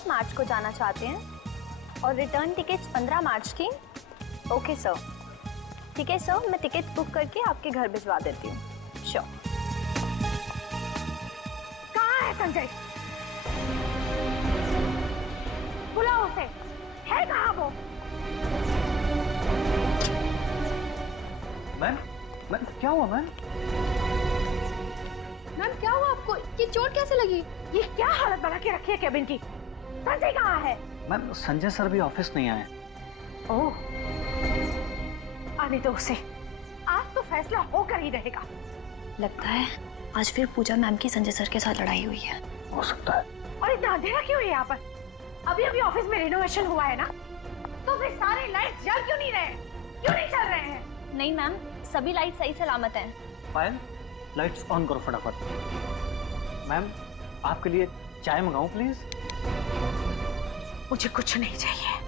4 मार्च को जाना चाहते हैं और रिटर्न टिकट्स 15 मार्च की। ओके सर, ठीक है सर, मैं टिकट बुक करके आपके घर भिजवा देती हूँ। श्योर। कहाँ है संजय? बुलाओ उसे। है कहाँ वो? मैम, मैम क्या हुआ मैम? मैम क्या हुआ आपको? ये चोट कैसे लगी? ये क्या हालत बना के रखी है केबिन की? संजय कहाँ है? मैम संजय सर भी ऑफिस नहीं आए। ओह, आने दो उसे। आज तो फैसला होकर ही रहेगा। लगता है आज फिर पूजा मैम की संजय सर के साथ लड़ाई हुई है। हो सकता है। और इतना अंधेरा क्यों है यहाँ पर? अभी अभी ऑफिस में रिनोवेशन हुआ है ना, तो फिर सारे लाइट्स जल क्यों नहीं रहे? क्यों नहीं चल रहे हैं? नहीं मैम, सभी लाइट सही सलामत हैं। पायल, लाइट्स ऑन करो फटाफट। मैम आपके लिए चाय मंगाऊं प्लीज? मुझे कुछ नहीं चाहिए।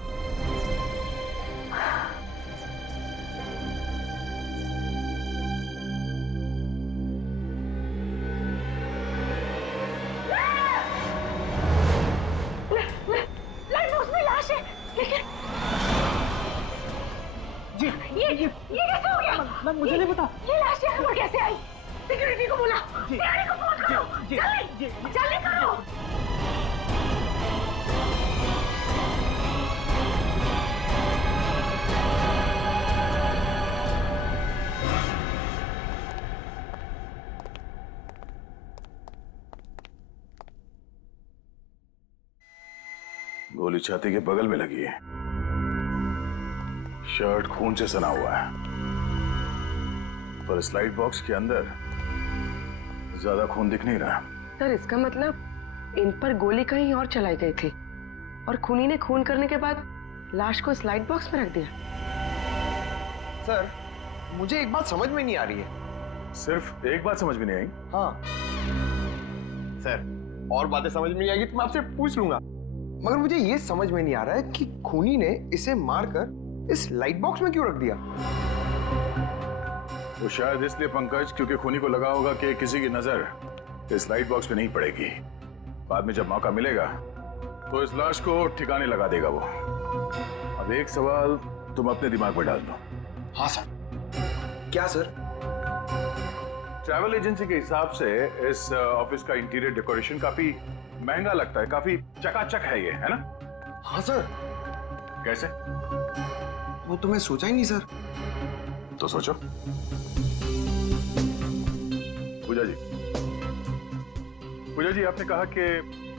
ये कैसे हो गया? मैम मुझे नहीं पता। ये लाश यहाँ पर कैसे आई? सिक्योरिटी को बुला, सीआईडी को फोन करो, जल्दी जल्दी करो। गोली छाती के बगल में लगी है, शर्ट खून से सना हुआ है, पर स्लाइड बॉक्स के अंदर ज्यादा खून दिख नहीं रहा। सर इसका मतलब इन पर गोली कहीं और चलाई गई थी और खूनी ने खून करने के बाद लाश को स्लाइड बॉक्स में रख दिया। सर मुझे एक बात समझ में नहीं आ रही है। सिर्फ एक बात समझ में नहीं आई? हाँ सर, और बातें समझ में नहीं आएगी तो मैं आपसे पूछ लूंगा, मगर मुझे ये समझ में नहीं आ रहा है कि खूनी ने इसे मारकर इस लाइट बॉक्स में क्यों रख दिया? वो शायद इसलिए पंकज, क्योंकि खूनी को लगा होगा कि किसी की नजर इस लाइट बॉक्स पे नहीं पड़ेगी। बाद में जब मौका मिलेगा तो इस लाश को ठिकाने लगा देगा वो। अब एक सवाल तुम अपने दिमाग में डाल दो। हाँ सर। क्या सर? ट्रैवल एजेंसी के हिसाब से इस ऑफिस का इंटीरियर डेकोरेशन काफी महंगा लगता है, काफी चकाचक है ये, है ना? हाँ सर। कैसे? वो तो मैं सोचा ही नहीं सर। तो सोचो। पूजा जी, पूजा जी, आपने कहा कि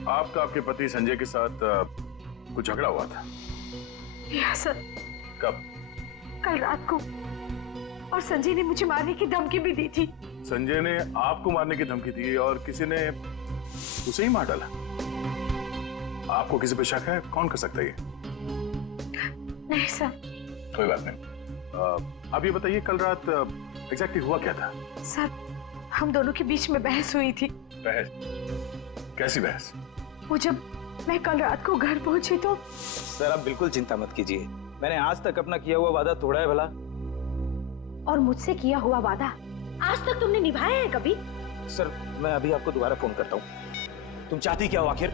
आपका आपके पति संजय के साथ कुछ झगड़ा हुआ था। Yes sir. कब? कल रात को। और संजय ने मुझे मारने की धमकी भी दी थी। संजय ने आपको मारने की धमकी दी और किसी ने उसे ही मार डाला। आपको किसी पे शक है? कौन कर सकता है ये? नहीं सर। कोई बात नहीं। अब ये बताइए कल रात एग्जैक्टली हुआ क्या था? सर हम दोनों के बीच में बहस हुई थी। बहस? कैसी बहस? वो जब मैं कल रात को घर पहुंची तो। सर आप बिल्कुल चिंता मत कीजिए, मैंने आज तक अपना किया हुआ वादा तोड़ा है भला। और मुझसे किया हुआ वादा आज तक तुमने निभाया है कभी? सर मैं अभी आपको दोबारा फोन करता हूँ। तुम चाहती क्या हो आखिर?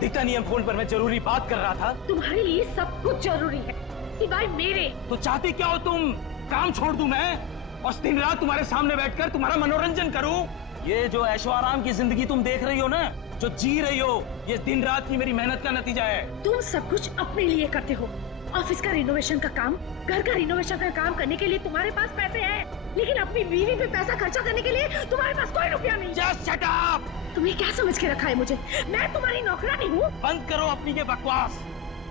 दिखता नहीं है फोन पर मैं जरूरी बात कर रहा था। तुम्हारे लिए सब कुछ जरूरी है सिवाय मेरे। तो चाहती क्या हो तुम? काम छोड़ दूं मैं और दिन रात तुम्हारे सामने बैठकर तुम्हारा मनोरंजन करूं? ये जो ऐशो आराम की जिंदगी तुम देख रही हो ना, जो जी रही हो, ये दिन रात की मेरी मेहनत का नतीजा है। तुम सब कुछ अपने लिए करते हो। ऑफिस का रिनोवेशन का काम, घर का रिनोवेशन का काम करने के लिए तुम्हारे पास पैसे हैं, लेकिन अपनी बीवी पे पैसा खर्चा करने के लिए तुम्हारे पास कोई रुपया नहीं। Just shut up! तुम्हें क्या समझ के रखा है मुझे? मैं तुम्हारी नौकरानी हूँ। बंद करो अपनी ये बकवास।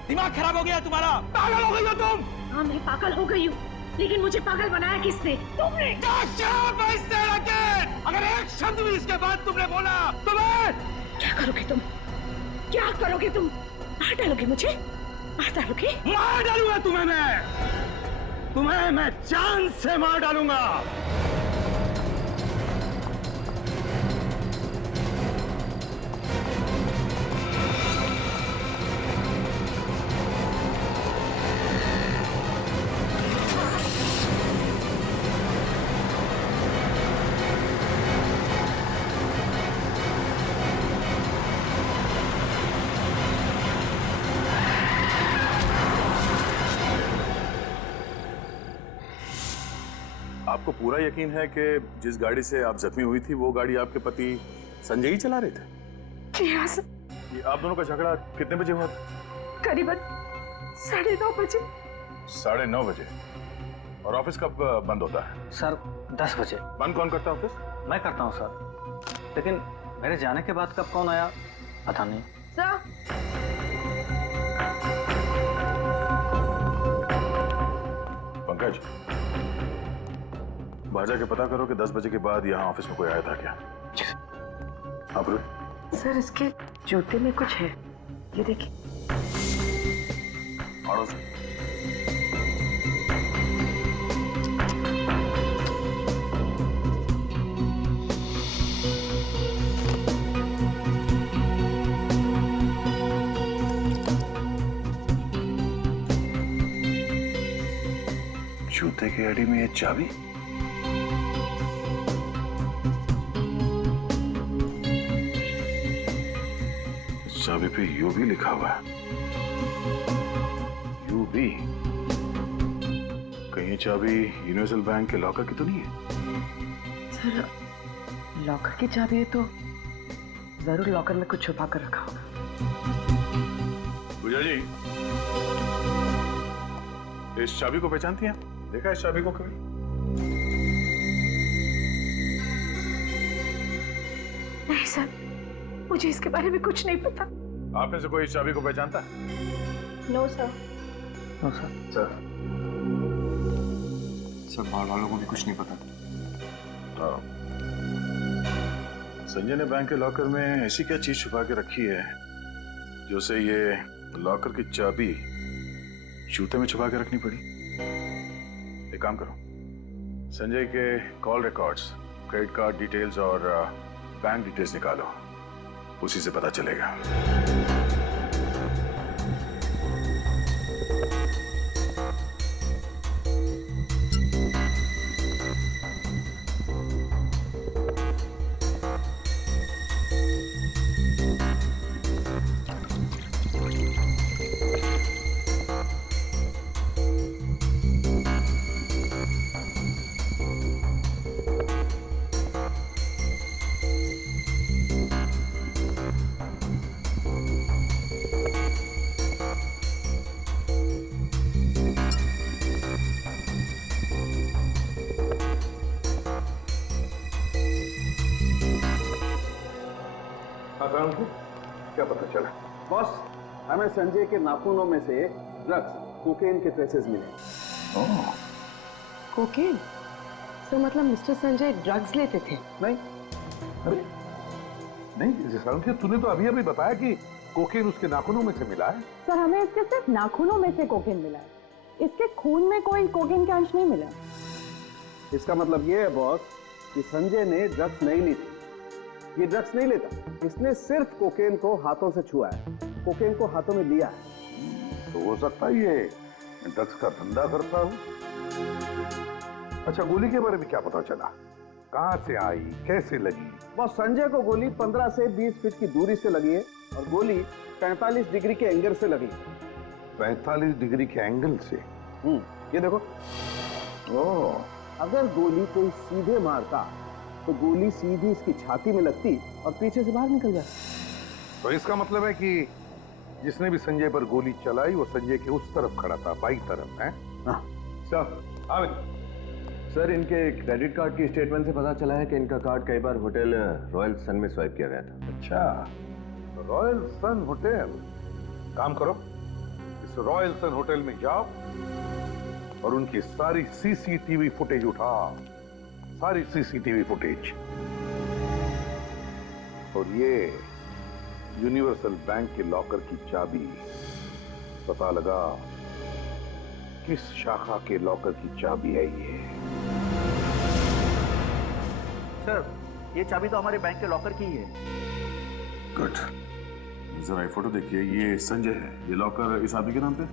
दिमाग खराब हो गया तुम्हारा? पागल हो गई हो तुम? हाँ मैं पागल हो गई हूँ, लेकिन मुझे पागल बनाया किसने? तुमने। अगर एक शब्द भी इसके बाद तुमने बोला तो मैं... क्या करोगे तुम? क्या करोगे तुम? मार डालोगे मुझे? मार डालोगे? मार डालूंगा तुम्हें मैं जान से मार डालूंगा। आपको पूरा यकीन है कि जिस गाड़ी से आप जख्मी हुई थी वो गाड़ी आपके पति संजय ही चला रहे थे? जी हाँ सर, ये आप दोनों का झगड़ा कितने बजे हुआ था? करीबन 9:30 बजे। 9:30 बजे। और ऑफिस कब बंद होता है? सर 10 बजे। बंद कौन करता है ऑफिस? मैं करता हूँ सर, लेकिन मेरे जाने के बाद कब कौन आया पता नहीं। सर पंकज, बाहर जाके पता करो कि 10 बजे के बाद यहाँ ऑफिस में कोई आया था क्या? हाँ बोलो। सर इसके जूते में कुछ है, ये देखिए। आड़ो से। जूते की अड़ी में ये चाबी? इस चाबी पे यू भी लिखा हुआ है। यू भी? कहीं ये चाबी यूनिवर्सल बैंक के लॉकर की तो नहीं है? सर लॉकर की चाबी है तो जरूर लॉकर में कुछ छुपा कर रखा होगा। पूजा जी, इस चाबी को पहचानती हैं? देखा इस चाबी को कभी? नहीं सर, मुझे इसके बारे में कुछ नहीं पता। आप में से कोई इस चाबी को पहचानता है? No sir. सर बाहर वालों को भी कुछ नहीं पता। संजय ने बैंक के लॉकर में ऐसी क्या चीज छुपा के रखी है जो उसे ये लॉकर की चाबी जूते में छुपा के रखनी पड़ी? एक काम करो, संजय के call records, credit card details और बैंक डिटेल्स निकालो, उसी से पता चलेगा। क्या पता चला? बॉस, हमें संजय के नाखूनों में से ड्रग्स, कोकेन के ट्रेसेस मिले। कोकेन? सर मतलब मिस्टर संजय ड्रग्स लेते थे? नहीं, अरे नहीं जसवंत, तूने तो अभी अभी बताया कि कोकेन उसके नाखूनों में से मिला है। सर हमें इसके सिर्फ नाखूनों में से कोकेन मिला है, इसके खून में कोई कोकेन का अंश नहीं मिला। इसका मतलब ये है बॉस कि संजय ने ड्रग्स नहीं ली थी। ये ड्रग्स नहीं लेता, इसने सिर्फ कोकेन को हाथों से छुआ है, कोकेन को हाथों में लिया है। तो हो सकता है ये ड्रग्स का धंधा करता हूँ। अच्छा, गोली के बारे में क्या पता चला? कहाँ से आई, कैसे लगी? बॉस, संजय को गोली 15 से 20 फीट की दूरी से लगी है और गोली 45 डिग्री के एंगल से लगी। 45 डिग्री के एंगल से? ये देखो। अगर गोली कोई सीधे मारता तो गोली सीधी इसकी छाती में लगती और पीछे से बाहर निकल जाती। तो इसका मतलब है कि जिसने भी संजय पर गोली चलाई वो संजय के उस तरफ खड़ा था, बाई तरफ है? सर, इनके क्रेडिट कार्ड की स्टेटमेंट से पता चला है कि इनका कार्ड कई बार होटल रॉयल सन में स्वाइप किया गया था। अच्छा, रॉयल सन होटल। काम करो, इस रॉयल सन होटल में जाओ और उनकी सारी सीसीटीवी फुटेज उठाओ, सारी सीसीटीवी फुटेज। और ये यूनिवर्सल बैंक के लॉकर की चाबी पता लगा किस शाखा के लॉकर की चाबी है ये। सर ये चाबी तो हमारे बैंक के लॉकर की ही है। गुड, जरा ये फोटो देखिए, ये संजय है, ये लॉकर इस आदमी के नाम पे?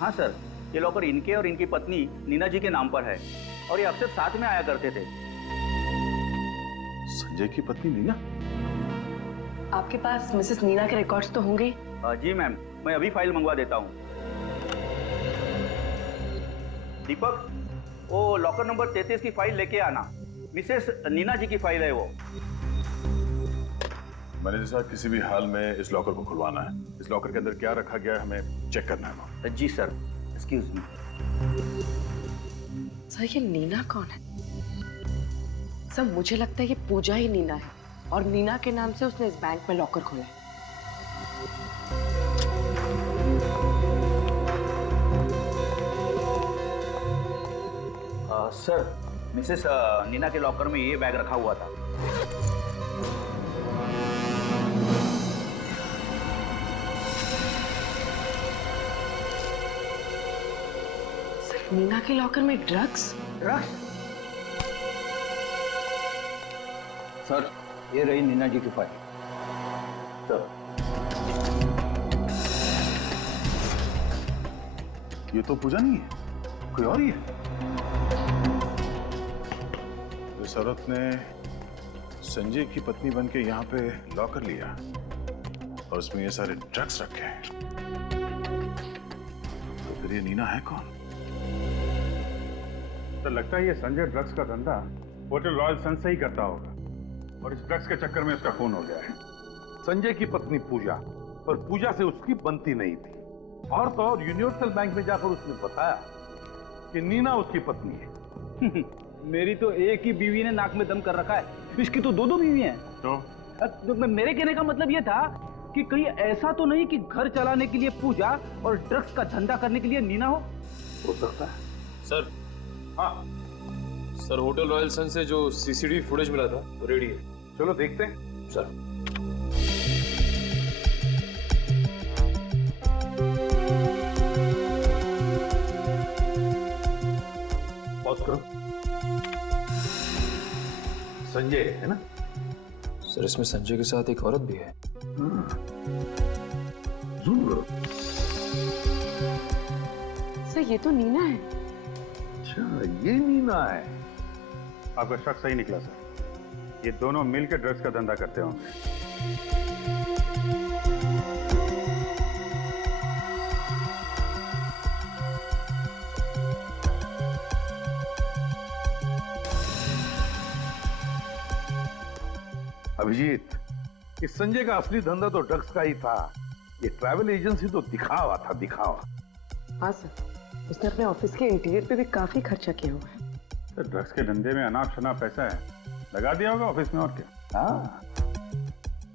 हाँ सर, ये लॉकर इनके और इनकी पत्नी नीना जी के नाम पर है और ये अक्सर साथ में आया करते थे। संजय की पत्नी नीना? आपके पास मिसेस नीना के रिकॉर्ड्स तो होंगे? जी मैम, मैं अभी फाइल मंगवा देता हूँ। दीपक, वो लॉकर नंबर 33 की फाइल लेके आना। मिसेस नीना जी की फाइल है वो। मैनेजर साहब, किसी भी हाल में इस लॉकर को खुलवाना है। इस लॉकर के अंदर क्या रखा गया है हमें चेक करना है। जी सर, एक्सक्यूज मी। सर ये नीना कौन है? सर मुझे लगता है ये पूजा ही नीना है और नीना के नाम से उसने इस बैंक में लॉकर खोला है। सर, मिसेस नीना के लॉकर में ये बैग रखा हुआ था। सिर्फ नीना के लॉकर में ड्रग्स? सर, ये रही नीना जी की फाइल। सर, ये तो पूजा नहीं है, कोई और ही है। इस औरत ने संजय की पत्नी बनके यहाँ पे लॉकर लिया और उसमें ये सारे ड्रग्स रखे हैं। तो फिर ये नीना है कौन? तो लगता है ये संजय ड्रग्स का धंधा होटल रॉयल सन से ही करता होगा और इस ड्रग्स के चक्कर में उसका खून हो गया है। संजय की पत्नी पूजा, और पूजा से उसकी बनती नहीं थी। और तो और यूनिवर्सल बैंक में जाकर उसने बताया कि नीना उसकी पत्नी है। मेरी तो एक ही बीवी ने नाक में दम कर रखा है, इसकी तो दो बीवी हैं। तो मेरे कहने का मतलब ये था कि कहीं ऐसा तो नहीं कि घर चलाने के लिए पूजा और ड्रग्स का धंधा करने के लिए नीना हो सकता है। सर, हाँ सर होटल रॉयल सन से जो सीसीटीवी फुटेज मिला था वो रेडी है। चलो देखते हैं। सर, पॉज करो। संजय है ना? सर इसमें संजय के साथ एक औरत भी है। सर ये तो नीना है। अच्छा, ये नीना है। आपका शक सही निकला सर, ये दोनों मिलकर ड्रग्स का धंधा करते होंगे। अभिजीत, इस संजय का असली धंधा तो ड्रग्स का ही था। ये ट्रैवल एजेंसी तो दिखावा था, दिखावा। हाँ सर, उसने अपने ऑफिस के इंटीरियर पे भी काफी खर्चा किया हुआ है। तो ड्रग्स के धंधे में अनाप शनाप पैसा है, लगा दिया होगा ऑफिस में, और क्या। हाँ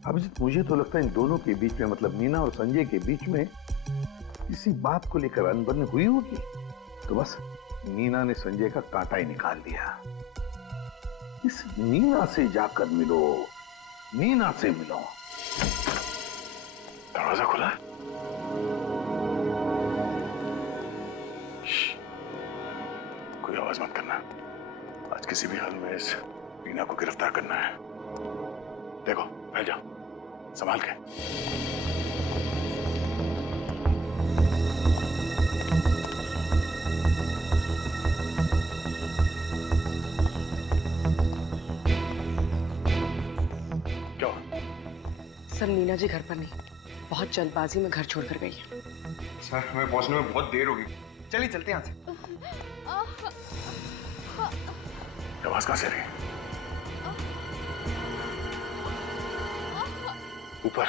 अभिजीत, मुझे तो लगता है इन दोनों के बीच में, मतलब नीना और संजय के बीच में किसी बात को लेकर अनबन हुई होगी। तो बस नीना ने संजय का कांटा ही निकाल दिया। इस नीना से जाकर मिलो, नीना से मिलो। दरवाजा खुला है? कोई आवाज मत करना। आज किसी भी हाल में इस नीना को गिरफ्तार करना है। देखो, फैल जाओ, संभाल के। क्या? सर नीना जी घर पर नहीं, बहुत जल्दबाजी में घर छोड़कर गई है। सर, हमें पहुंचने में बहुत देर होगी। चलिए चलते हैं यहाँ से। आवाज कहां से आ रही है? ऊपर।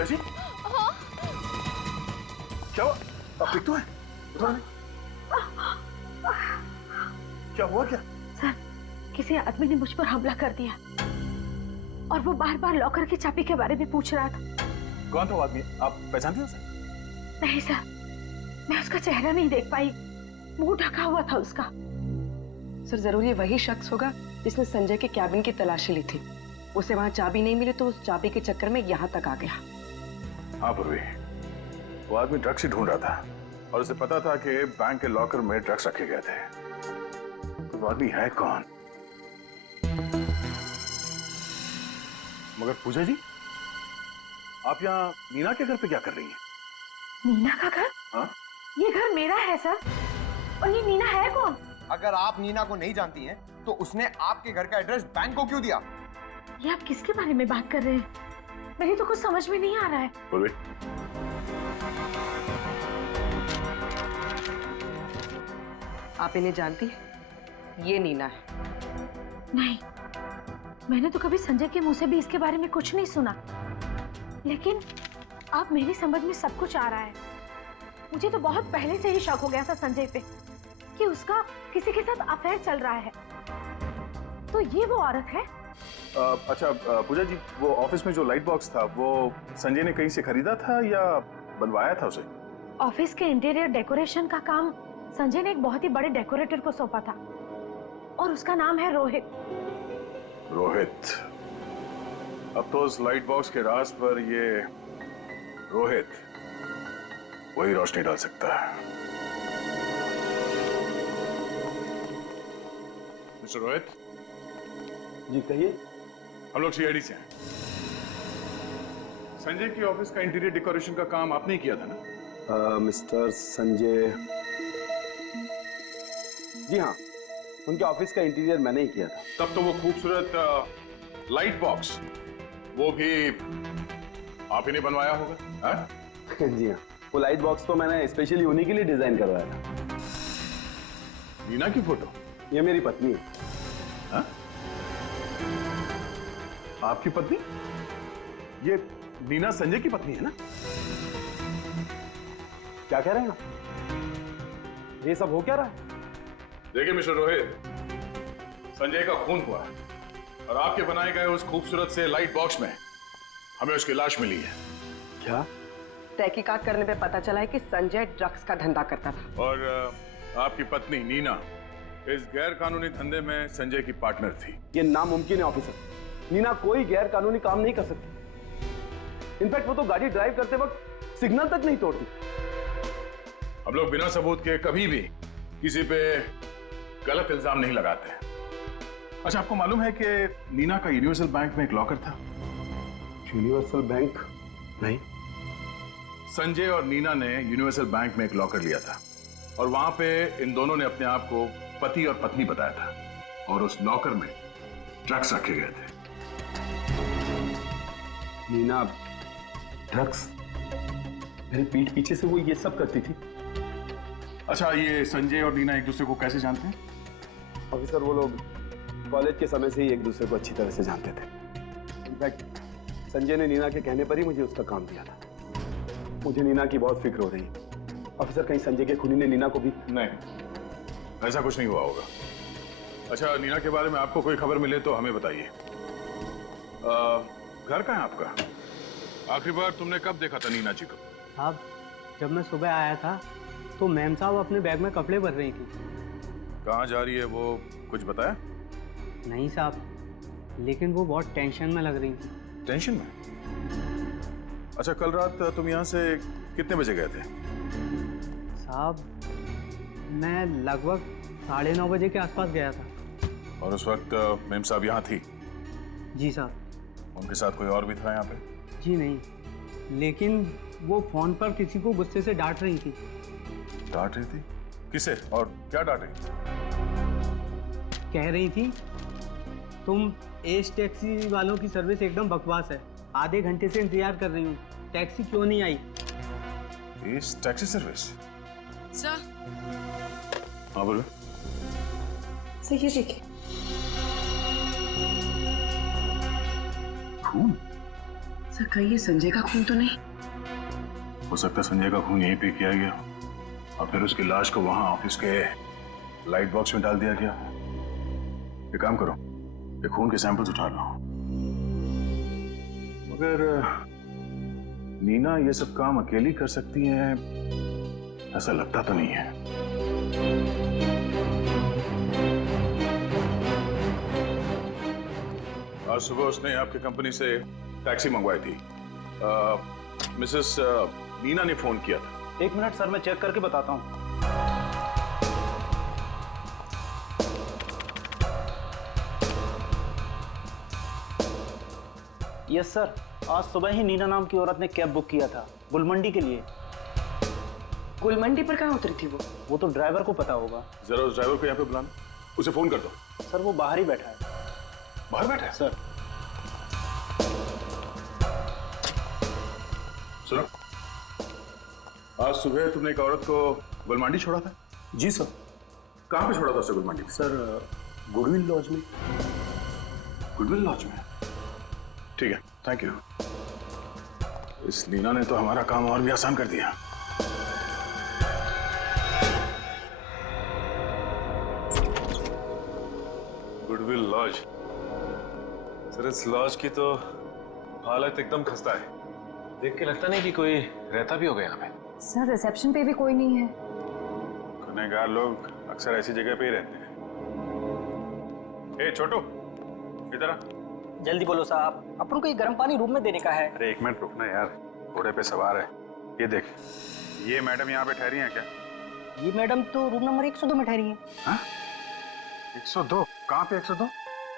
जी? क्या हुआ? आप ठीक तो हैं? क्या हुआ क्या? सर, किसी आदमी ने मुझ पर हमला कर दिया और वो बार बार लॉकर की चाबी के बारे में पूछ रहा था। कौन था वो आदमी? आप पहचानते हो उसे? नहीं सर, मैं उसका चेहरा नहीं देख पाई, मुंह ढका हुआ था उसका। सर जरूर ये वही शख्स होगा जिसने संजय के कैबिन की तलाशी ली थी। उसे वहां चाबी नहीं मिली तो उस चाबी के चक्कर में यहाँ तक आ गया। हाँ पूर्वी, वो आदमी ड्रग्स ही ढूंढ रहा था और उसे पता था कि बैंक के लॉकर में ड्रग्स रखे गए थे। तो वो आदमी है कौन? मगर पूजा जी, आप यहाँ नीना के घर पे क्या कर रही हैं? नीना का घर? हाँ? ये घर मेरा है सर, और ये नीना है कौन? अगर आप नीना को नहीं जानती हैं, तो उसने आपके घर का एड्रेस बैंक को क्यों दिया? ये आप किसके बारे में बात कर रहे हैं? मेरी तो कुछ समझ में नहीं आ रहा है। बोल आप इन्हें जानती हैं? ये नीना है। नहीं, मैंने तो कभी संजय के मुंह से भी इसके बारे में कुछ नहीं सुना, लेकिन अब मेरी समझ में सब कुछ आ रहा है। मुझे तो बहुत पहले से ही शक हो गया था संजय पे कि उसका किसी के साथ अफेयर चल रहा है। तो ये वो औरत है? अच्छा पूजा जी, वो ऑफिस में जो लाइट बॉक्स था वो संजय ने कहीं से खरीदा था या बनवाया था उसे? ऑफिस के इंटीरियर डेकोरेशन का काम संजय ने एक बहुत ही बड़े डेकोरेटर को सौंपा था और उसका नाम है रोहित। रोहित? अब तो उस लाइट बॉक्स के राज पर ये रोहित वही रोशनी डाल सकता है। मिस्टर रोहित। जी कहिए। हम लोग सीआईडी से हैं। संजय की ऑफिस का इंटीरियर डेकोरेशन का काम आपने ही किया था ना? मिस्टर संजय, जी हाँ, उनके ऑफिस का इंटीरियर मैंने ही किया था। तब तो वो खूबसूरत लाइट बॉक्स वो भी आप ही ने बनवाया होगा? जी हाँ, वो लाइट बॉक्स तो मैंने स्पेशली उन्हीं के लिए डिजाइन करवाया था। नीना की फोटो? ये मेरी पत्नी है। हा? आपकी पत्नी? ये नीना संजय की पत्नी है ना? क्या कह रहे हैं आप? ये सब हो क्या रहा है? देखिए मिस्टर रोहित, संजय का खून हुआ है और आपके बनाए गए उस खूबसूरत से लाइट बॉक्स में हमें उसकी लाश मिली है। क्या? तहकीकात करने पे पता चला है कि संजय ड्रग्स का धंधा करता था और आपकी पत्नी नीना इस गैर कानूनी धंधे में संजय की पार्टनर थी। ये नामुमकिन है ऑफिसर। नीना कोई गैर कानूनी काम नहीं कर सकती। इनफैक्ट वो तो गाड़ी ड्राइव करते वक्त सिग्नल तक नहीं तोड़ती। हम लोग बिना सबूत के कभी भी किसी पे गलत इल्जाम नहीं लगाते। अच्छा, आपको मालूम है कि नीना का यूनिवर्सल बैंक में एक लॉकर था? Universal bank? नहीं। संजय और नीना ने यूनिवर्सल बैंक में एक लॉकर लिया था और वहां पे इन दोनों ने अपने आप को पति और पत्नी बताया था और उस लॉकर में ड्रग्स रखे गए थे। नीना ड्रग्स? मेरे पीठ पीछे से वो ये सब करती थी? अच्छा, ये संजय और नीना एक दूसरे को कैसे जानते हैं? ऑफिसर, वो लोग कॉलेज के समय से ही एक दूसरे को अच्छी तरह से जानते थे। इनफैक्ट संजय ने नीना के कहने पर ही मुझे उसका काम दिया था। मुझे नीना की बहुत फिक्र हो रही है। ऑफिसर, कहीं संजय के खूनी ने नीना को भी? नहीं, ऐसा कुछ नहीं हुआ होगा। अच्छा, नीना के बारे में आपको कोई खबर मिले तो हमें बताइए। घर कहाँ है आपका? आखिरी बार तुमने कब देखा था नीना जी को? साहब, जब मैं सुबह आया था तो मैम साहब अपने बैग में कपड़े भर रही थी। कहाँ जा रही है वो कुछ बताया? नहीं साहब, लेकिन वो बहुत टेंशन में लग रही थी। टेंशन में? अच्छा, कल रात तुम यहाँ से कितने बजे गए थे? साहब, मैं लगभग 9:30 बजे के आसपास गया था। और उस वक्त मैम साहब यहाँ थी? जी साहब। उनके साथ कोई और भी था यहाँ पे? जी नहीं, लेकिन वो फोन पर किसी को गुस्से से डांट रही थी। डांट रही थी? किसे और क्या डांट रही? कह रही थी, तुम एस टैक्सी वालों की सर्विस एकदम बकवास है। आधे घंटे से इंतजार कर रही हूँ, टैक्सी क्यों नहीं आई? एस टैक्सी सर्विस? सर। हाँ बोलो। सर ये देखिए। खून? सर कहीं ये संजय का खून तो नहीं? हो सकता है संजय का खून यहीं पे किया गया और फिर उसकी लाश को वहां ऑफिस के लाइट बॉक्स में डाल दिया गया। एक काम करो, ये खून के सैंपल्स उठा लो। मगर नीना ये सब काम अकेली कर सकती है ऐसा लगता तो नहीं है। आज सुबह उसने आपकी कंपनी से टैक्सी मंगवाई थी। मिसेस नीना ने फोन किया था। 1 मिनट सर, मैं चेक करके बताता हूँ। यस सर, आज सुबह ही नीना नाम की औरत ने कैब बुक किया था गुलमंडी के लिए। गुलमंडी पर कहाँ उतरी थी वो तो ड्राइवर को पता होगा। जरा उस ड्राइवर को यहाँ पे बुलाना, उसे फोन कर दो। सर वो बाहर ही बैठा है। बाहर बैठा है? सर सुनो, आज सुबह तुमने एक औरत को गुलमांडी छोड़ा था? जी सर। कहाँ पे छोड़ा था उसे गुलमांडी? सर गुडविल लॉज में। गुडविल लॉज में? ठीक है, थैंक यू। इस नीना ने तो हमारा काम और भी आसान कर दिया। Goodwill Lodge. सर इस लॉज की तो हालत एकदम खस्ता है। देख के लगता नहीं कि कोई रहता भी होगा यहाँ पे। सर रिसेप्शन पे भी कोई नहीं है। गुनहगार लोग अक्सर ऐसी जगह पे ही रहते हैं। ए छोटू, इधर आ। जल्दी बोलो साहब, अपन को ये गर्म पानी रूम में देने का है। अरे एक मिनट रुकना यार, घोड़े पे सवार है। ये देख, ये मैडम यहाँ पे ठहरी हैं क्या? ये मैडम तो रूम नंबर 102 में ठहरी है। हाँ? 102? कहाँ पे 102?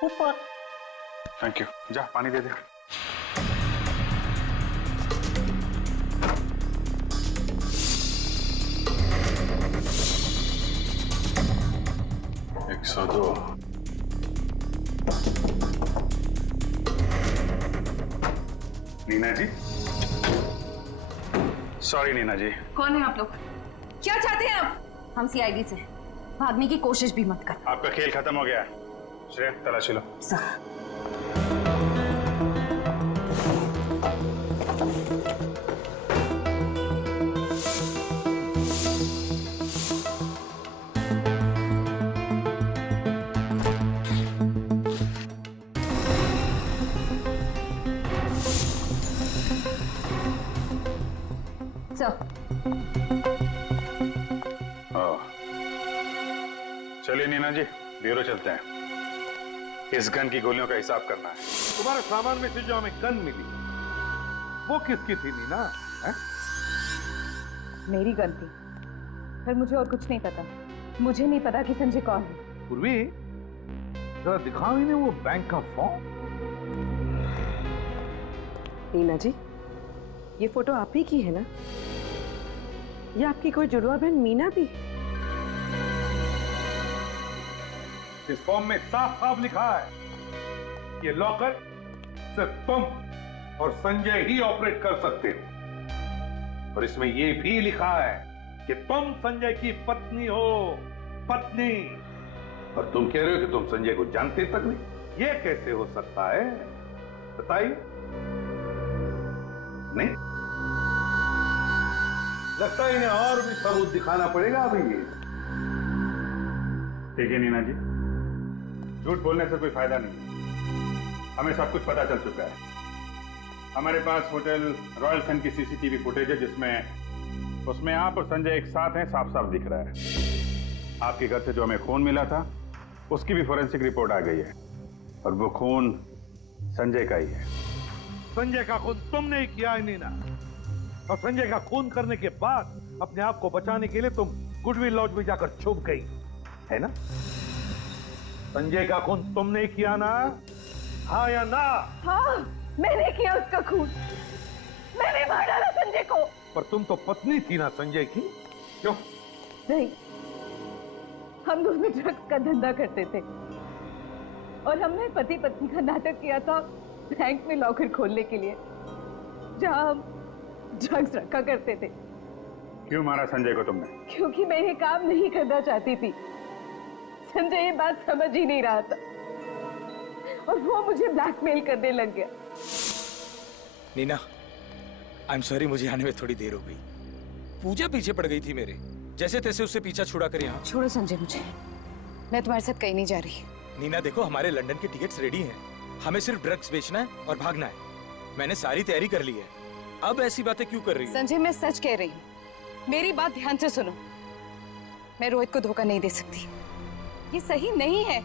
ऊपर। थैंक यू, जा पानी दे दे। नीना जी, सॉरी नीना जी। कौन है आप लोग? क्या चाहते हैं आप? हम सीआईडी से। भागने की कोशिश भी मत कर। आपका खेल खत्म हो गया है। श्रेय, तलाशी लो। चलिए नीना जी, ब्यूरो चलते हैं। इस गन की गोलियों का हिसाब करना है। तुम्हारे सामान में से जो हमें गन मिली वो किसकी थी नीना? है? मेरी गन थी, पर मुझे और कुछ नहीं पता। मुझे नहीं पता कि संजय कौन है। पूर्वी, जरा दिखाओ इन्हें वो बैंक का फॉर्म। नीना जी, ये फोटो आप ही की है ना? ये आपकी कोई जुड़वा बहन मीना भी? इस फॉर्म में साफ साफ लिखा है ये लॉकर सिर्फ तुम और संजय ही ऑपरेट कर सकते हो। और इसमें ये भी लिखा है कि तुम संजय की पत्नी हो। पत्नी। और तुम कह रहे हो कि तुम संजय को जानते तक नहीं। ये कैसे हो सकता है, बताइए? नहीं, लगता है इन्हें और भी सबूत दिखाना पड़ेगा अभी। ये ठीक है नीना जी, झूठ बोलने से कोई फायदा नहीं। हमें सब कुछ पता चल चुका है। हमारे पास होटल रॉयल सन की सीसीटीवी फुटेज है जिसमें उसमें आप और संजय एक साथ हैं, साफ साफ दिख रहा है। आपके घर से जो हमें खून मिला था उसकी भी फोरेंसिक रिपोर्ट आ गई है और वो खून संजय का ही है। संजय का खून तुमने ही किया है नीना। और संजय का खून करने के बाद अपने आप को बचाने के लिए तुम गुडविल लॉज में जाकर छुप गई, है ना? संजय का खून तुमने किया ना? हाँ या ना? हाँ, मैंने किया उसका खून। मैंने मार डाला संजय को। पर तुम तो पत्नी थी ना संजय की, क्यों? नहीं, हम दोनों ड्रग्स का धंधा करते थे और हमने पति पत्नी का नाटक किया था बैंक में लॉकर खोलने के लिए, जहां हम ड्रग्स रखा करते थे। क्यों मारा संजय को तुमने? क्योंकि मैं ये काम नहीं करना चाहती थी। संजय ये बात समझ ही नहीं रहा था और वो मुझे ब्लैकमेल करने लग गया। नीना, आई एम सॉरी, मुझे आने में थोड़ी देर हो गई। पूजा पीछे पड़ गई थी मेरे, जैसे तैसे उससे पीछा छुड़ा कर यहाँ। छोड़ो संजय मुझे, मैं तुम्हारे साथ कहीं नहीं जा रही। नीना देखो, हमारे लंदन के टिकट्स रेडी हैं। हमें सिर्फ ड्रग्स बेचना है और भागना है। मैंने सारी तैयारी कर ली है। अब ऐसी बातें क्यों कर रही हो? संजय, मैं सच कह रही हूँ, मेरी बात ध्यान से सुनो। मैं रोहित को धोखा नहीं दे सकती, ये सही नहीं है।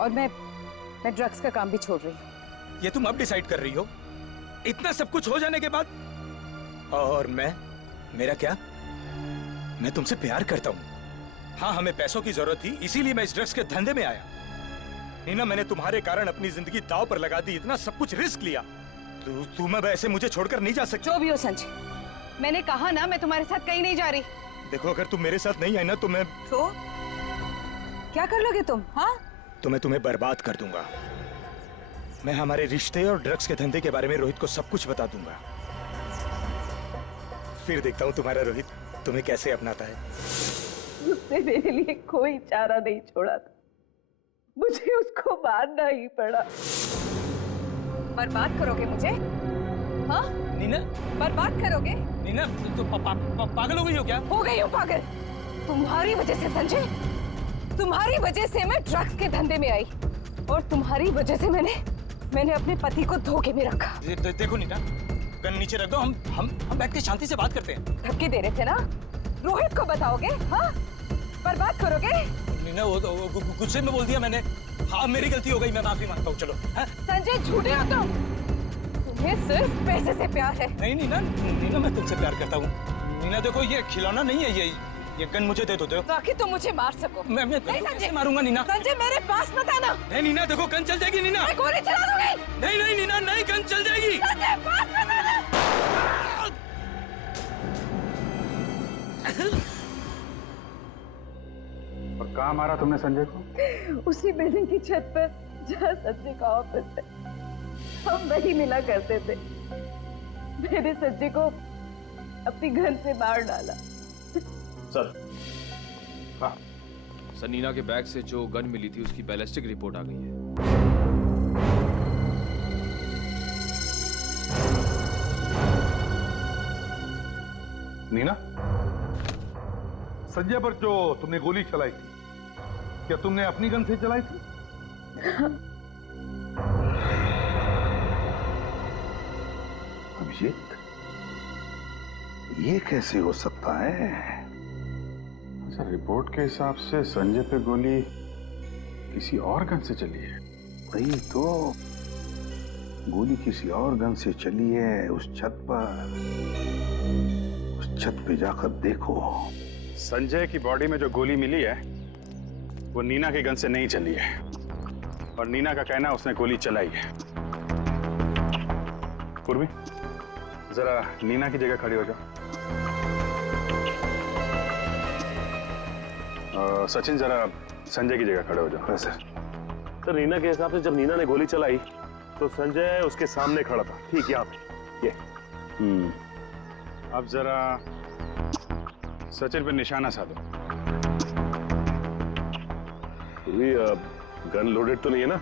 और मैं ड्रग्स का काम भी छोड़ रही हूँ। ये तुम अब डिसाइड कर रही हो, इतना सब कुछ हो जाने के बाद? और मेरा क्या? मैं तुमसे प्यार करता हूँ। हाँ, हमें पैसों की जरूरत थी, इसीलिए मैं इस ड्रग्स के धंधे में आया। नीना, मैंने तुम्हारे कारण अपनी जिंदगी दांव पर लगा दी, इतना सब कुछ रिस्क लिया। तुम अब ऐसे मुझे छोड़कर नहीं जा सकती। जो भी हो संजय, मैंने कहा ना, मैं तुम्हारे साथ कहीं नहीं जा रही। देखो, अगर तुम मेरे साथ नहीं आई ना तो मैं क्या कर लोगे तुम? हाँ, तो मैं तुम्हें बर्बाद कर दूंगा। मैं हमारे रिश्ते और ड्रग्स के धंधे के बारे में रोहित को सब कुछ बता दूंगा। फिर देखता हूँ तुम्हारा रोहित तुम्हें कैसे अपनाता है। उसने मेरे लिए कोई चारा नहीं छोड़ा था, मुझे उसको मारना ही पड़ा। बर्बाद करोगे मुझे? हाँ नीना, बर्बाद करोगे? नीना तो पागल हो गई हो क्या? हो गई हूँ पागल, तुम्हारी वजह से संजय, तुम्हारी वजह से मैं ड्रग्स के धंधे में आई और तुम्हारी वजह से मैंने अपने पति को धोखे में रखा। देखो नीना, गन नीचे रख दो, हम बैठ के शांति से बात करते हैं। धक्के दे रहे थे ना, रोहित को बताओगे? हाँ बर्बाद करोगे? नीना वो गुस्से में बोल दिया मैंने, हाँ मेरी गलती हो गई, मैं माफी मांगता हूँ। चलो। संजय झूठे हो तुम, तुम्हें सिर्फ पैसे से प्यार है। नहीं नीना मैं तुमसे प्यार करता हूँ। नीना देखो ये खिलौना नहीं है, ये गन मुझे दे दो ताकि तुम मुझे मार सको। मैं कैसे मारूंगा नीना? संजय मेरे पास मत आना। नहीं नीना देखो गन चल जाएगी नीना। मैं गोली चला दूंगी। नहीं नीना नहीं, गन चल जाएगी। संजय पास मत आना। और कहाँ मारा तुमने संजय को? उसी बिल्डिंग की छत पर जहाँ संजय का ऑफिस है, हम वही मिला करते थे। मैंने संजय को अपनी गन से मार डाला। सर। हाँ सर, नीना के बैग से जो गन मिली थी उसकी बैलिस्टिक रिपोर्ट आ गई है। नीना, संजय पर जो तुमने गोली चलाई थी, क्या तुमने अपनी गन से चलाई थी? अभिजीत, ये कैसे हो सकता है? सर रिपोर्ट के हिसाब से संजय पे गोली किसी और गन से चली है। वही तो, गोली किसी और गन से चली है। उस छत पे जाकर देखो। संजय की बॉडी में जो गोली मिली है वो नीना की गन से नहीं चली है, और नीना का कहना उसने गोली चलाई है। पूर्वी, जरा नीना की जगह खड़ी हो जाओ। सचिन जरा संजय की जगह खड़े हो जाओ। सर नीना के हिसाब से जब नीना ने गोली चलाई तो संजय उसके सामने खड़ा था, ठीक यहाँ पे। ये अब जरा सचिन पे निशाना साधो। गन लोडेड तो नहीं है ना?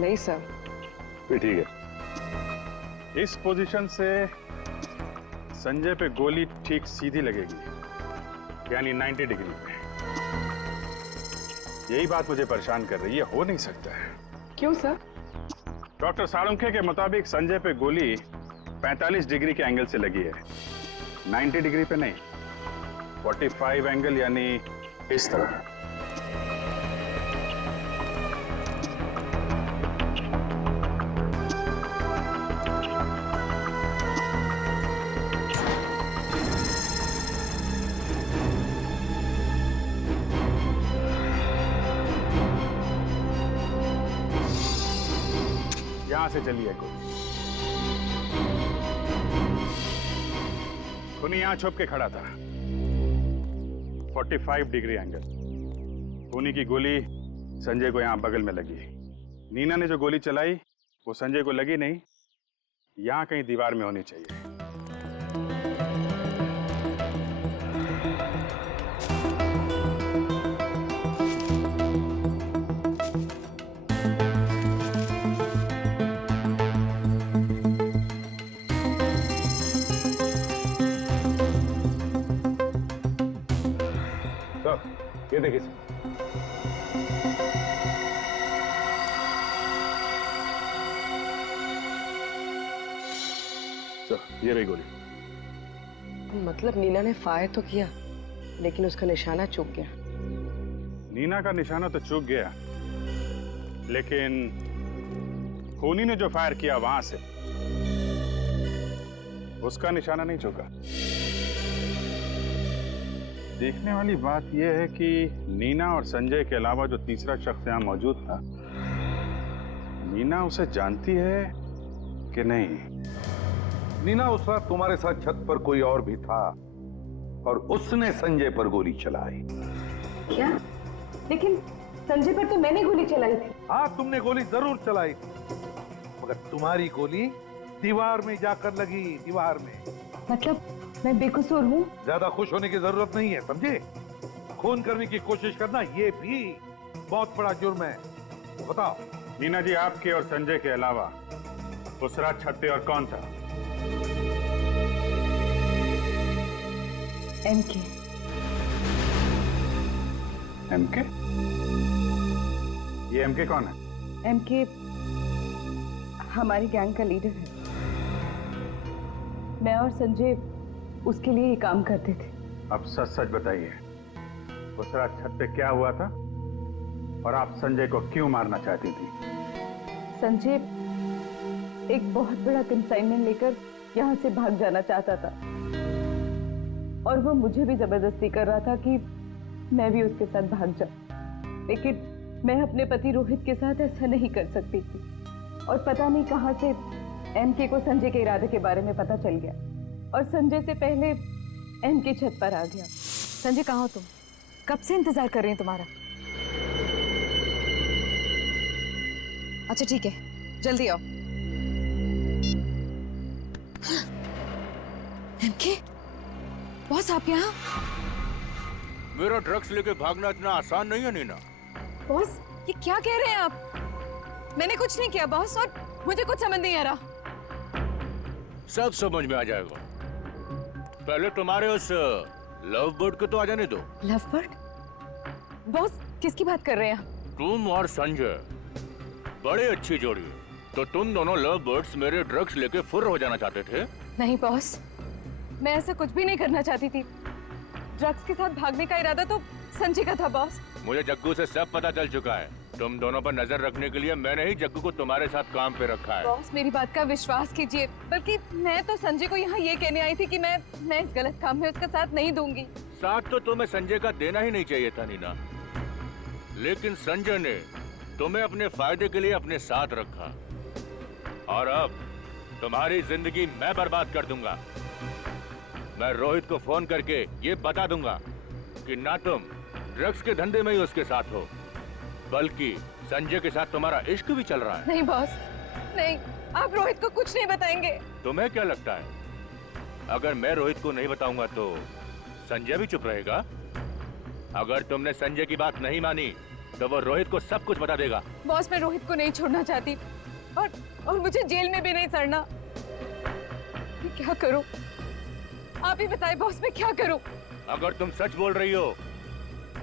नहीं सर। फिर ठीक है। इस पोजीशन से संजय पे गोली ठीक सीधी लगेगी, यानी 90 डिग्री पे। यही बात मुझे परेशान कर रही है, हो नहीं सकता है। क्यों सर? डॉक्टर साळुंखे के मुताबिक संजय पे गोली 45 डिग्री के एंगल से लगी है, 90 डिग्री पे नहीं, 45 एंगल, यानी इस तरह। यहां से चली है गोली। खूनी यहां छुप के खड़ा था, 45 डिग्री एंगल। खूनी की गोली संजय को यहां बगल में लगी। नीना ने जो गोली चलाई वो संजय को लगी नहीं, यहां कहीं दीवार में होनी चाहिए। ये देखिए सर, ये रही गोली। मतलब नीना ने फायर तो किया, लेकिन उसका निशाना चूक गया। नीना का निशाना तो चूक गया, लेकिन खूनी ने जो फायर किया वहां से उसका निशाना नहीं चूका। देखने वाली बात यह है कि नीना और संजय के अलावा जो तीसरा शख्स यहां मौजूद था, नीना उसे जानती है कि नहीं? नीना उस रात तुम्हारे साथ छत पर कोई और भी था और उसने संजय पर गोली चलाई। क्या? लेकिन संजय पर तो मैंने गोली चलाई थी। हाँ, तुमने गोली जरूर चलाई थी, मगर तुम्हारी गोली दीवार में जाकर लगी, दीवार में। मतलब मैं बेकसूर हूँ? ज्यादा खुश होने की जरूरत नहीं है, समझे? खून करने की कोशिश करना ये भी बहुत बड़ा जुर्म है। तो बताओ नीना जी, आपके और संजय के अलावा उस रात छत पे और कौन था? एमके। एमके? ये एमके कौन है? एमके हमारी गैंग का लीडर है। मैं और संजय उसके लिए ही काम करते थे। अब सच सच बताइए, उस रात छत पे क्या हुआ था और आप संजय को क्यों मारना चाहती थी? संजय एक बहुत बड़ा कंसाइनमेंट लेकर यहाँ से भाग जाना चाहता था और वो मुझे भी जबरदस्ती कर रहा था कि मैं भी उसके साथ भाग जाऊं, लेकिन मैं अपने पति रोहित के साथ ऐसा नहीं कर सकती थी। और पता नहीं कहां से एमके को संजय के इरादे के बारे में पता चल गया और संजय से पहले एमके छत पर आ गया। संजय कहाँ हो तुम? कब से इंतजार कर रहे हैं तुम्हारा। अच्छा ठीक है, जल्दी आओ। एमके बॉस, आप यहाँ? मेरा ड्रग्स लेके भागना इतना आसान नहीं है नीना। बॉस ये क्या कह रहे हैं आप? मैंने कुछ नहीं किया बॉस, और मुझे कुछ समझ नहीं आ रहा। सब समझ में आ जाएगा। पहले तुम्हारे उस लव बर्ड को तो आ जाने दो। Love bird? बॉस किसकी बात कर रहे हैं? तुम और संजय बड़ी अच्छी जोड़ी है। तो तुम दोनों लव बर्ड्स मेरे ड्रग्स लेके फुर्र हो जाना चाहते थे? नहीं बॉस, मैं ऐसा कुछ भी नहीं करना चाहती थी। ड्रग्स के साथ भागने का इरादा तो संजय का था बॉस। मुझे जग्गू से सब पता चल चुका है। तुम दोनों पर नजर रखने के लिए मैंने ही जग्गू को तुम्हारे साथ काम पे रखा है। बॉस मेरी बात का विश्वास कीजिए, बल्कि मैं तो संजय को यहाँ ये कहने आई थी कि मैं इस गलत काम में उसका साथ नहीं दूंगी। साथ तो तुम्हें संजय का देना ही नहीं चाहिए था नीना, लेकिन संजय ने तुम्हें अपने फायदे के लिए अपने साथ रखा और अब तुम्हारी जिंदगी मैं बर्बाद कर दूंगा। मैं रोहित को फोन करके ये बता दूंगा कि ना तुम ड्रग्स के धंधे में ही उसके साथ हो, बल्कि संजय के साथ तुम्हारा इश्क भी चल रहा है। नहीं बॉस, नहीं, आप रोहित को कुछ नहीं बताएंगे। तुम्हें क्या लगता है, अगर मैं रोहित को नहीं बताऊंगा तो संजय भी चुप रहेगा? अगर तुमने संजय की बात नहीं मानी तो वो रोहित को सब कुछ बता देगा। बॉस मैं रोहित को नहीं छोड़ना चाहती और मुझे जेल में भी नहीं सड़ना। मैं क्या करूं? आप ही बताएं बॉस, मैं क्या करूं? अगर तुम सच बोल रही हो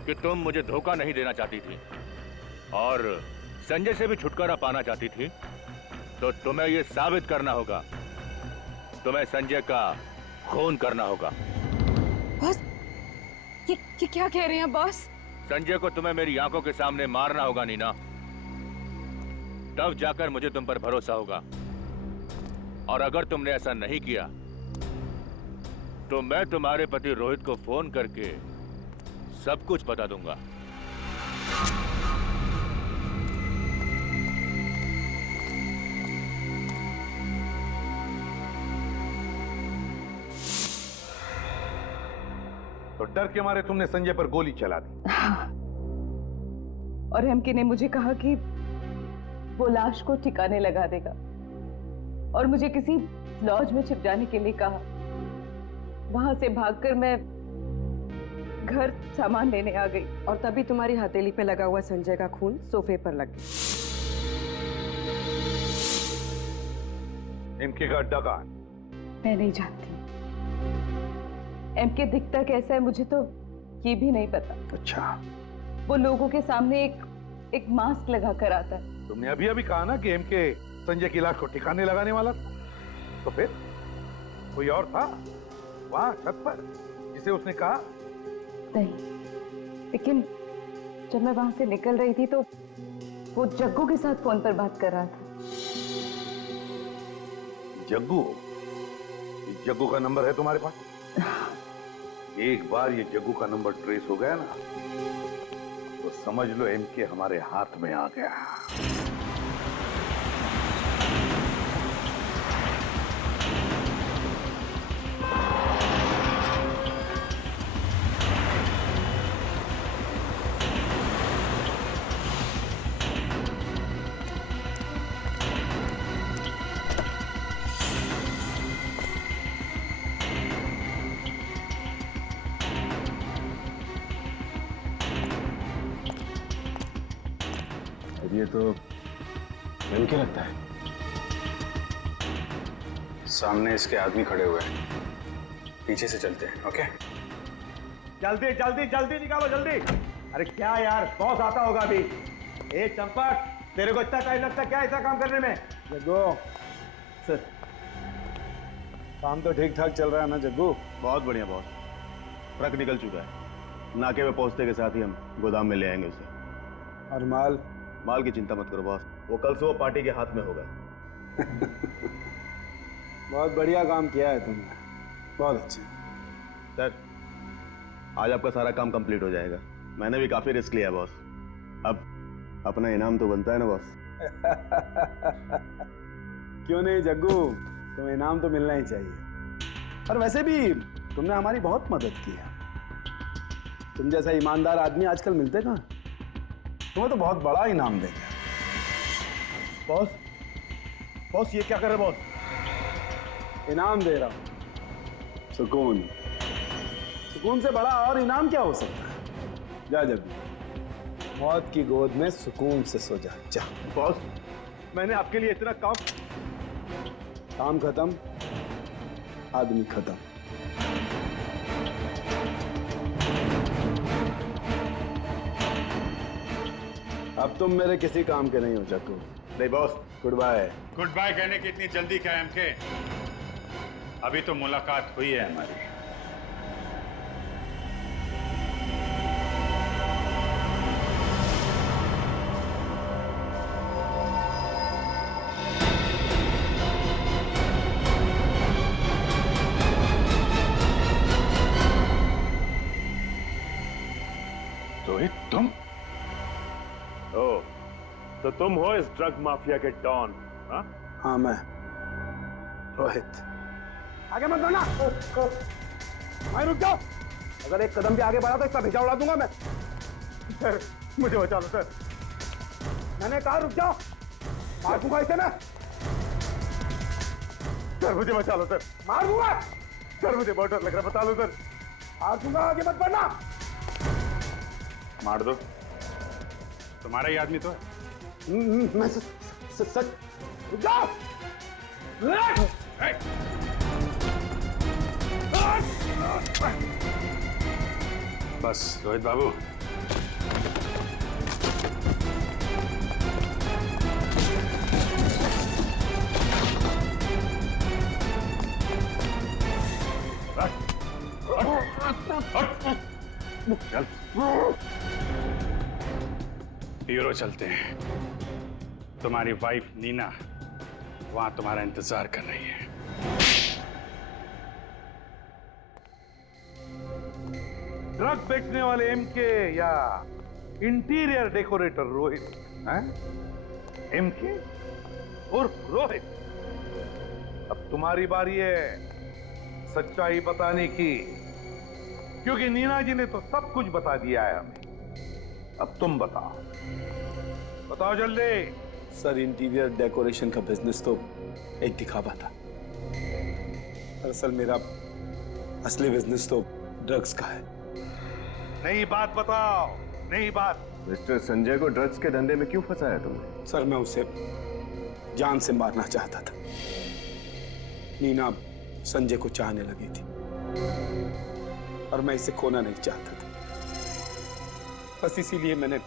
कि तुम मुझे धोखा नहीं देना चाहती थी और संजय से भी छुटकारा पाना चाहती थी, तो तुम्हें यह साबित करना होगा, तुम्हें संजय का खून करना होगा। बॉस ये क्या कह रहे हैं बॉस? संजय को तुम्हें मेरी आंखों के सामने मारना होगा नीना, तब जाकर मुझे तुम पर भरोसा होगा। और अगर तुमने ऐसा नहीं किया तो मैं तुम्हारे पति रोहित को फोन करके सब कुछ बता दूंगा। तो डर के मारे तुमने संजय पर गोली चला दी? हाँ। और एमके ने मुझे कहा कि वो लाश को ठिकाने लगा देगा और मुझे किसी लॉज में छिप जाने के लिए कहा। वहां से भागकर मैं घर सामान लेने आ गई और तभी तुम्हारी हथेली पे लगा हुआ संजय का खून सोफे पर लग गया। एमके का अड्डा कहाँ? मैं नहीं जानती। एमके दिखता कैसा है मुझे तो ये भी नहीं पता। अच्छा, वो लोगों के सामने एक मास्क लगा कर आता है। तुमने अभी अभी कहा ना कि एमके संजय की लाश को ठिकाने लगाने वाला था, तो फिर कोई और था वहां छत पर जिसे उसने कहा? नहीं, लेकिन जब मैं वहां से निकल रही थी तो वो जग्गू के साथ फोन पर बात कर रहा था। जग्गू? जग्गू का नंबर है तुम्हारे पास? एक बार ये जग्गू का नंबर ट्रेस हो गया ना तो समझ लो एमके हमारे हाथ में आ गया। अब ये तो क्या लगता है? सामने इसके आदमी खड़े हुए हैं, पीछे से चलते हैं। ओके, जल्दी जल्दी जल्दी निकालो जल्दी। अरे क्या यार, बॉस आता होगा अभी। ए चंपक, तेरे को इतना टाइम लगता क्या ऐसा काम करने में? जग्गू सर, काम तो ठीक ठाक चल रहा है ना जग्गू? बहुत बढ़िया बॉस, ट्रक निकल चुका है, नाके पे पहुंचते के साथ ही हम गोदाम में ले आएंगे उसे। और माल? माल की चिंता मत करो बॉस, वो कल सुबह पार्टी के हाथ में होगा। बहुत बढ़िया काम किया है तुमने, बहुत अच्छे। सर, आज आपका सारा काम कंप्लीट हो जाएगा। मैंने भी काफी रिस्क लिया बॉस, अब अपना इनाम तो बनता है ना बॉस। क्यों नहीं जग्गू, तुम्हें इनाम तो मिलना ही चाहिए। और वैसे भी तुमने हमारी बहुत मदद की है। तुम जैसा ईमानदार आदमी आजकल मिलते कहाँ? तुम्हें तो बहुत बड़ा इनाम देंगे। बॉस, बॉस ये क्या कर रहे बॉस? इनाम दे रहा हूं, सुकून। सुकून से बड़ा और इनाम क्या हो सकता है? जा जग्गू, मौत की गोद में सुकून से सो जा। जा बॉस, मैंने आपके लिए इतना काम खत्म, आदमी खत्म। अब तुम मेरे किसी काम के नहीं हो जग्गू। नहीं boss, goodbye. Goodbye कहने की इतनी जल्दी क्या है एमके? अभी तो मुलाकात हुई है हमारी। रोहित तुम? ओ, तो तुम हो इस ड्रग माफिया के डॉन? हाँ मैं रोहित। आगे मत बढ़ना। मैं रुक जाओ, अगर एक कदम भी आगे बढ़ा तो इसका भेजा उड़ा दूंगा मैं। सर मुझे बचा लो सर, मैंने कहा रुक जाओ, मार दूंगा इसे मैं। सर मुझे बचा लो सर, मार दूंगा सर, मुझे बहुत डर लग रहा है, बता लो सर, मार दूंगा, आगे मत बढ़ना। मार दो, तुम्हारा ही आदमी तो है। मैं सच रुक जाओ। बस रोहित बाबू, चल ब्यूरो चलते हैं। तुम्हारी वाइफ नीना वहां तुम्हारा इंतजार कर रही है। ड्रग बेचने वाले एमके या इंटीरियर डेकोरेटर रोहित? एमके उर्फ रोहित, अब तुम्हारी बारी है सच्चाई बताने की, क्योंकि नीना जी ने तो सब कुछ बता दिया है हमें। अब तुम बताओ, बताओ जल्दी। सर, इंटीरियर डेकोरेशन का बिजनेस तो एक दिखावा था। दरअसल मेरा असली बिजनेस तो ड्रग्स का है। नई बात बताओ, नई बात। मिस्टर संजय को ड्रग्स के धंधे में क्यों फंसाया तुमने? सर, मैं उसे जान से मारना चाहता था। नीना संजय को चाहने लगी थी और मैं इसे खोना नहीं चाहता था। बस इसीलिए मैंने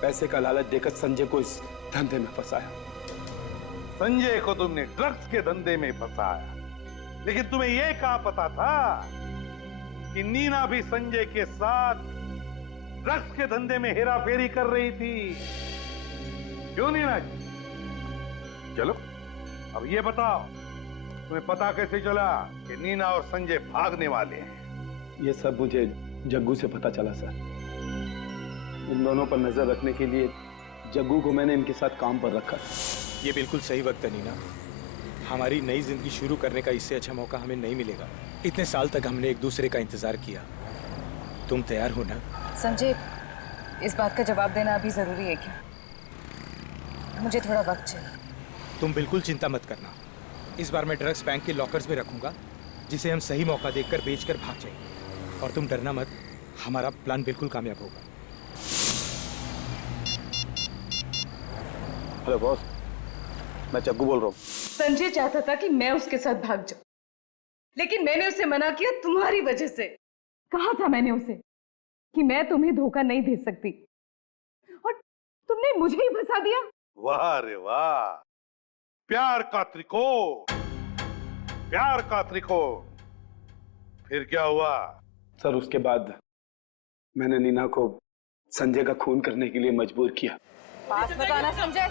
पैसे का लालच देकर संजय को इस धंधे में फंसाया। संजय को तुमने ड्रग्स के धंधे में फंसाया, लेकिन तुम्हें यह कहाँ पता था कि नीना भी संजय के साथ ड्रग्स के धंधे में हेराफेरी कर रही थी? क्यों नीना जी? चलो अब ये बताओ, तुम्हें पता कैसे चला कि नीना और संजय भागने वाले हैं? ये सब मुझे जग्गू से पता चला सर। इन दोनों पर नजर रखने के लिए जग्गू को मैंने इनके साथ काम पर रखा। ये बिल्कुल सही वक्त है नीना। हमारी नई जिंदगी शुरू करने का इससे अच्छा मौका हमें नहीं मिलेगा। इतने साल तक हमने एक दूसरे का इंतजार किया। तुम तैयार हो ना? संजय, इस बात का जवाब देना अभी जरूरी है क्या? मुझे थोड़ा वक्त चाहिए। तुम बिल्कुल चिंता मत करना। इस बार मैं ड्रग्स बैंक के लॉकर्स में रखूंगा, जिसे हम सही मौका देखकर बेचकर भाग जाएंगे। और तुम डरना मत, हमारा प्लान बिल्कुल कामयाब होगा। हेलो बॉस, मैं जग्गू बोल रहा हूँ। संजय चाहता था कि मैं उसके साथ भाग जाऊं, लेकिन मैंने उसे मना किया तुम्हारी वजह से। कहा था मैंने उसे कि मैं तुम्हें धोखा नहीं दे सकती, और तुमने मुझे ही फंसा दिया। वाह रे वाह, प्यार का त्रिकोण, प्यार का त्रिकोण। फिर क्या हुआ? सर उसके बाद मैंने नीना को संजय का खून करने के लिए मजबूर किया। पास मत आना संजय,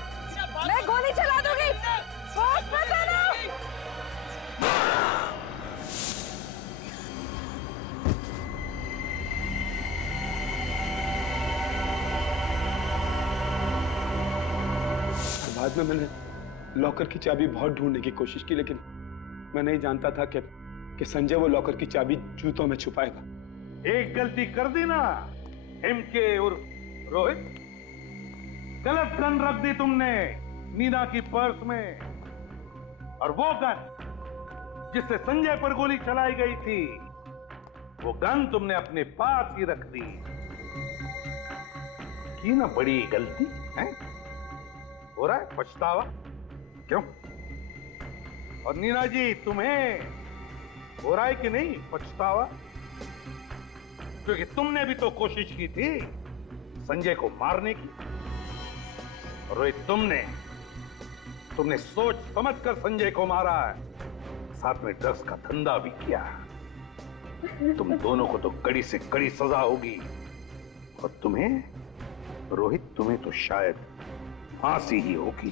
मैं गोली चला दूंगी। पास मत आना। बाद में मैंने लॉकर की चाबी बहुत ढूंढने की कोशिश की, लेकिन मैं नहीं जानता था कि संजय वो लॉकर की चाबी जूतों में छुपाएगा। एक गलती कर दी ना एमके उर्फ रोहित, गलत गन रख दी तुमने नीना की पर्स में, और वो गन जिससे संजय पर गोली चलाई गई थी, वो गन तुमने अपने पास ही रख दी। की ना बड़ी गलती है? हो रहा है पछतावा? क्यों? और नीना जी, तुम्हें हो रहा है कि नहीं पछतावा? क्योंकि तुमने भी तो कोशिश की थी संजय को मारने की, और रोहित तुमने सोच समझकर संजय को मारा है, साथ में ड्रग्स का धंधा भी किया। तुम दोनों को तो कड़ी से कड़ी सजा होगी, और तुम्हें रोहित, तुम्हें तो शायद फांसी ही होगी।